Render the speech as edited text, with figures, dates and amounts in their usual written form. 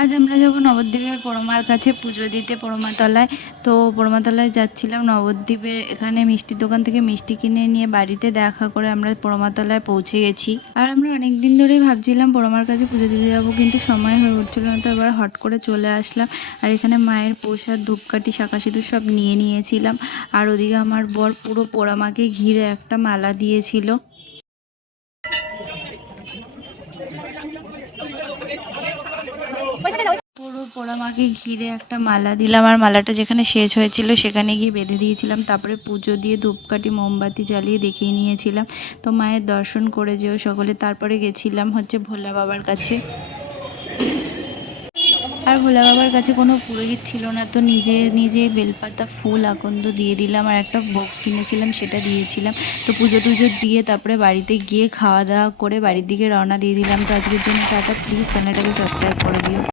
আজ আমরা যাব নবদ্বীপের পরমার কাছে পুজো দিতে পরমাতলায়। তো পরমাতলায় যাচ্ছিলাম, নবদ্বীপের এখানে মিষ্টির দোকান থেকে মিষ্টি কিনে নিয়ে বাড়িতে দেখা করে আমরা পরমাতলায় পৌঁছে গেছি। আর আমরা অনেক দিন ধরেই ভাবছিলাম পরমার কাছে পুজো দিতে যাবো, কিন্তু সময় হয়ে উঠছিল না, তো এবার হট করে চলে আসলাম। আর এখানে মায়ের প্রসাদ, ধূপকাঠি, শাঁখা সিঁদুর সব নিয়ে নিয়েছিলাম। আর ওদিকে আমার বর পুরো পোড়ামাকে ঘিরে একটা মালা দিয়েছিল। পুরো পোড়ামাকে ঘিরে একটা মালা দিলাম, আর মালাটা যেখানে শেষ হয়েছিল সেখানে গিয়ে বেঁধে দিয়েছিলাম। তারপরে পুজো দিয়ে ধূপকাঠি মোমবাতি জ্বালিয়ে দেখিয়ে নিয়েছিলাম। তো মায়ের দর্শন করে যেও সকলে। তারপরে গেছিলাম ভোলা বাবার কাছে। আর ভোলা বাবার কাছে কোনো পুরোহিত ছিল না, তো নিজে নিজে বেলপাতা, ফুল, আকন্দ দিয়ে দিলাম, আর একটা ভোগ কিনেছিলাম সেটা দিয়েছিলাম। তো পুজো টুজো দিয়ে তারপরে বাড়িতে গিয়ে খাওয়া দাওয়া করে বাড়ির দিকে রওনা দিয়ে দিলাম। তো আজকের জন্য টাটা। প্লিজ চ্যানেলটাকে সাবস্ক্রাইব করে দিও।